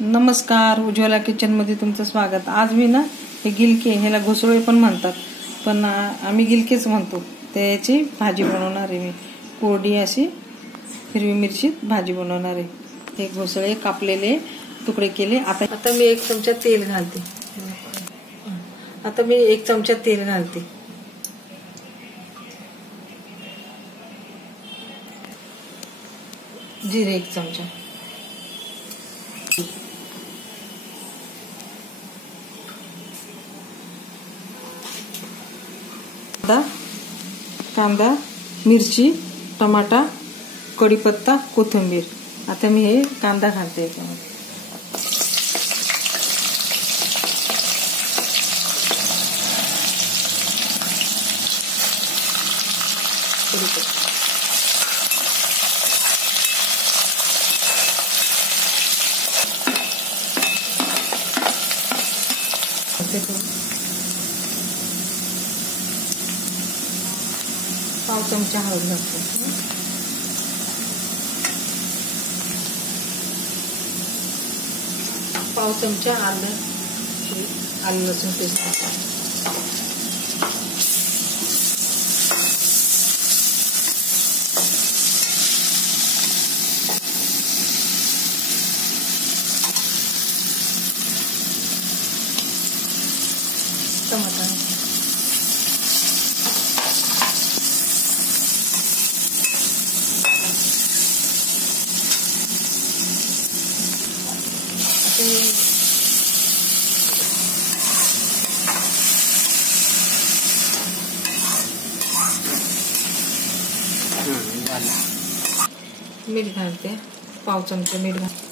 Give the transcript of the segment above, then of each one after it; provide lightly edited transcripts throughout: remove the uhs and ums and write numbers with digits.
नमस्कार, उज्ज्वला किचनमध्ये तुमचं स्वागत। आज मी ना हे गिलके, ह्याला घोसळे पण म्हणतात, पण आम्ही गिलकेच म्हणतो। त्याची भाजी बनवणार आहे मी। कोरडी अशी हिरवी मिरची भाजी बनवणार आहे। हे घोसळे कापलेले तुकडे केले। आता मी 1 चमचा तेल घालते। जिरे 1 चमचा, कांदा, मिरची, टमाटा, कढीपत्ता, कोथिंबीर। आता मी हे कांदा घालते याच्यामध्ये। पाव चमचा हळद घालते, पाव चमचा आलं लसूण पेस्ट टमाटर मीठ घालते, पाव चमचा मीठ घालते।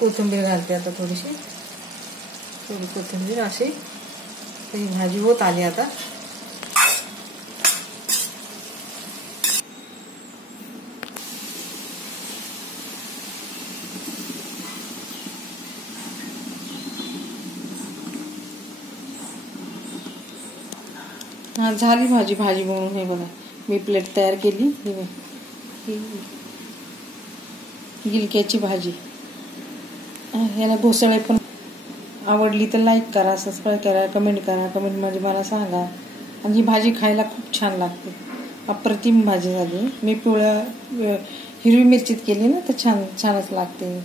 कोथिंबीर घालते आता थोडी कोथिंबीर। अशी ही भाजी होत आली आता। झाली भाजी बनवून। हे बघा, मी प्लेट तयार केली। गिलक्याची भाजी। याला घोसळे पण आवडली तर लाईक करा, सबस्क्राईब करा, कमेंट करा। कमेंटमध्ये मला सांगा। आणि ही भाजी खायला खूप छान लागते, अप्रतिम भाजी झाली। मी पिवळ्या हिरवी मिरचीत केली ना, तर छानच लागते।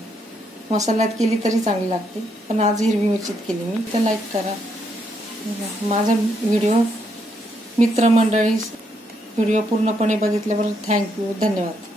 मसाल्यात केली तरी चांगली लागते, पण आज हिरवी मिरचीत केली मी। तर लाईक करा। माझा मित्रमंडळी व्हिडिओ पूर्णपणे बघितल्याबरोबर थँक्यू, धन्यवाद।